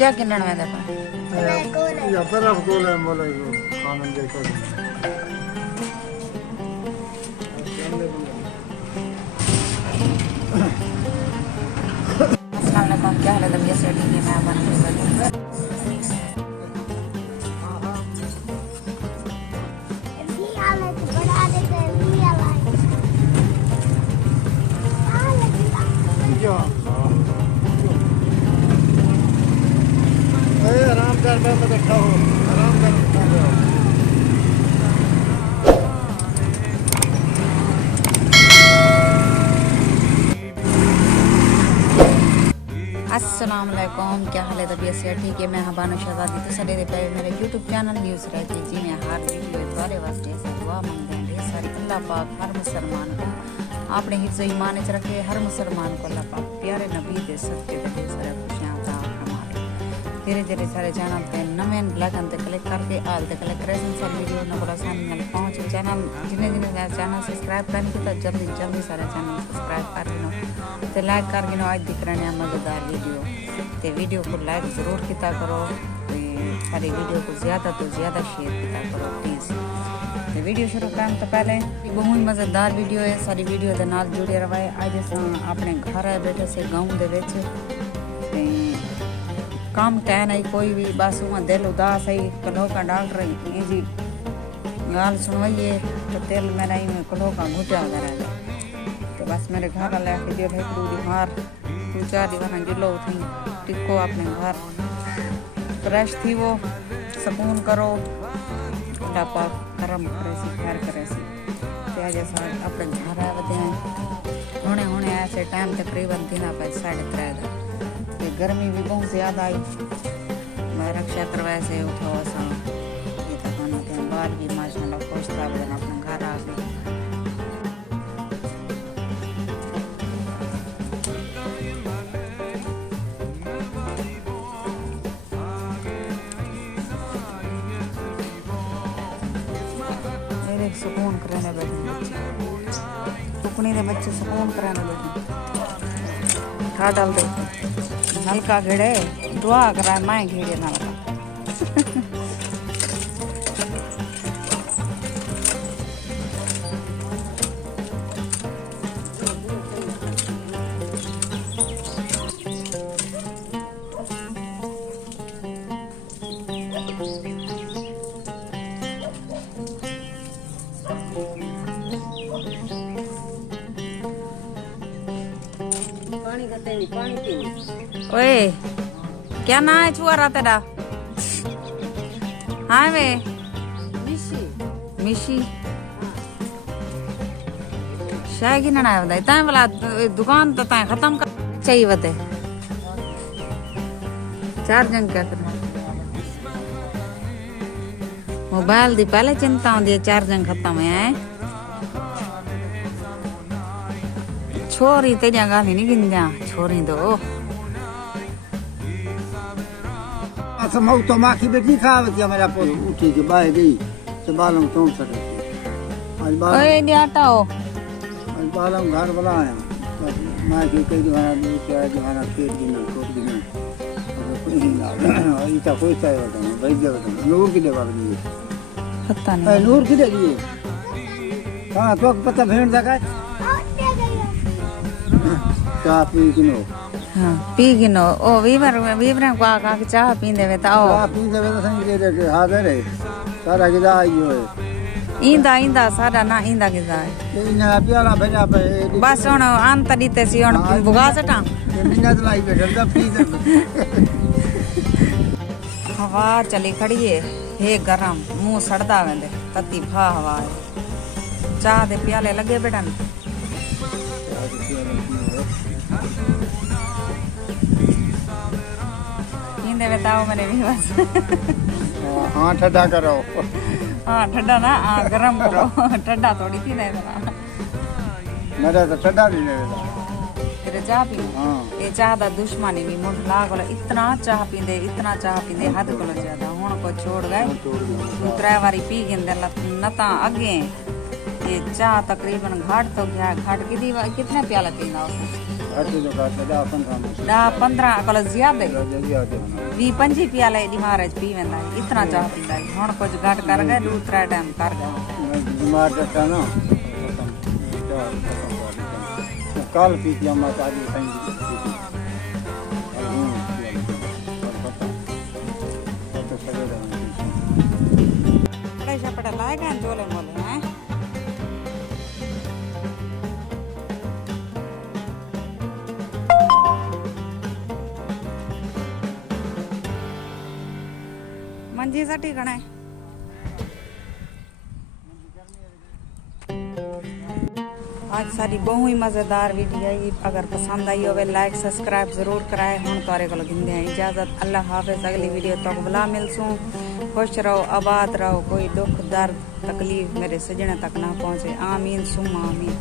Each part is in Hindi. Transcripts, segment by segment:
क्या किन्नण में देखो या पर आप कोले मोले खानन देखो अस्सलाम वालेकुम, क्या हाल है? तबीयत से ठीक है? मैं बना आराम कर मैं बैठा हूँ आराम कर अस्सलाम वालेकुम, क्या हाल है? तबीयत से ठीक है? मैं बानो शहजादी तो सडे पे मेरे यूट्यूब चैनल न्यूज़ रहती जी में हर वीडियो द्वारे वास्ते दुआ मंगते हैं सारी अल्लाह पाक हर मुसलमान को आपने हिफ्ज़ ईमान च रखे, हर मुसलमान को अल्लाह पाक प्यारे नबी दे सदके ते सारे खुशियां अता फरमाए। धीरे धीरे सारे चैनल पे नवे ब्लैकन ते क्लिक करके आल ते क्लिक करे सारी वीडियो न बड़ा आसानी नाल पहुंच चैनल जिन्हें जिन्हें चैनल सब्सक्राइब करने की तो जल्दी जल्दी सारे चैनल सब्सक्राइब कर गिनो ते लाइक कर गिनो। आज दिख रहे हैं मज़ेदार वीडियो ते वीडियो को लाइक ज़रूर किया करो, सारी वीडियो को ज़्यादा तो ज़्यादा शेयर किया करो प्लीज़। तो वीडियो शुरू करने तो पहले बहुत मज़ेदार वीडियो है, सारी वीडियो के नाल जुड़े रहे। अज अस अपने घर आए बैठे से गाँव के काम कह नहीं कोई भी, बस वहाँ दिल उदास है कलो का डॉक्टर जी गाल सुनवाइए तो दिल मेरा ही कलो का घुटा रहा तो बस मेरे घर वाले आके दिल है बीमार 2-4 दीवाना गिलो थी टिको अपने घर फ्रेश थी वो सुकून करो अल्लाह पाक करम करे सी खैर करे सी ते आज अपने घर आए वधे होने होने ऐसे टाइम तकरीबन 3:30 गर्मी भी बहुत ज़्यादा आई। मैं रक्षा करवाए से उठो असा ये तो खाना के बाल भी माशाल्लाह खुश था बदन अपने घर आ गए। मेरे सुकून कराने बैठे बच्चे टुकनी के बच्चे सुकून कराने बैठे खा डाल दे नलका घेड़े दुआ कराए मैं घेड़े नलका ओए क्या ना है छुआरा तेरा? हाँ वे मिशी शायद की ना है बताई ताए वाला दुकान तो ताए खत्म कर चाहिए बते 4 जन क्या करना मोबाइल दी पहले चिंता होती है 4 जन खत्म है छोरी तेजा गाली नहीं गिंजा छोरी दो समझ तो माँ की बेटी खावती मेरा पोत उठी के बाहर गई तो बालों तो सके आज हटाओ बालों घर वाला आया माँ की कई दीवाना दूसरा दीवाना खेत गिना कोट गिना इतना कोई चाहिए होता है भाई जब नूर की देवा दिए पता नहीं नूर की दे दिए हाँ तो पता भेड़ लगा चाह पी गिनो हाँ पी गिनो ओ वीवर को आका के चाह पी देवे ता ओ चाह पी देवे तो संग दे के हाजिर है सारा गिदा आइयो है इंदा सारा ना इंदा गिदा है इना प्याला भेजा पे बस हुन अंत दीते सी हुन भुगा सटा इना तो लाई बैठा था पी दे हवा चली खड़ी है हे गरम मुंह सड़दा वेंदे तती भा हवा है चाह दे प्याले लगे बेटन बताओ मैंने भी बस हाँ ठंडा करो हाँ ठंडा ना गरम करो ठंडा थोड़ी थी नहीं मेरा तो ठंडा भी नहीं तेरे चाह पी ये चाह दा दुश्मनी भी मुंड लाग वाला इतना चाह पींदे हद कोलो ज्यादा हुन को छोड़ गए 3 बारी पी गिंदे नता अगे ये चाह तकरीबन घाट तो गया घाट कितने प्याला पींदा उसने घटि जो घटि 10-15 10-15 कल ज्यादा ज्यादा 20-25 प्याले ॾिमार च पी वेंदा आहियूं इतना चाह पींदा आहियूं हाणे कुझु घटि कर गए 2-3 टाइम कर गए बीमार रहता ना कल पी थी हम आज कपड़े शपड़े लाए गए झोले मोले हैं मंजी साठी घणे आज सारी बहुत ही मज़ेदार वीडियो आई अगर पसंद आई हो लाइक सब्सक्राइब जरूर कराए हूँ तारे को गिंदे इजाज़त अल्लाह हाफिज़ अगली वीडियो तक बुला मिलसूँ खुश रहो आबाद रहो कोई दुख दर्द तकलीफ मेरे सजने तक ना पहुँचे आमीन सुम्मा आमीन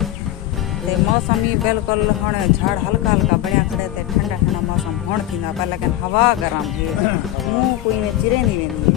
ते मौसम ही बिल्कुल हुण झाड़ हल्का हल्का बनया खड़े ते ठंडा ठंडा मौसम हुण थींदा पर लेकिन हवा गरम है मुँह कोई में चिरे नहीं वेंदी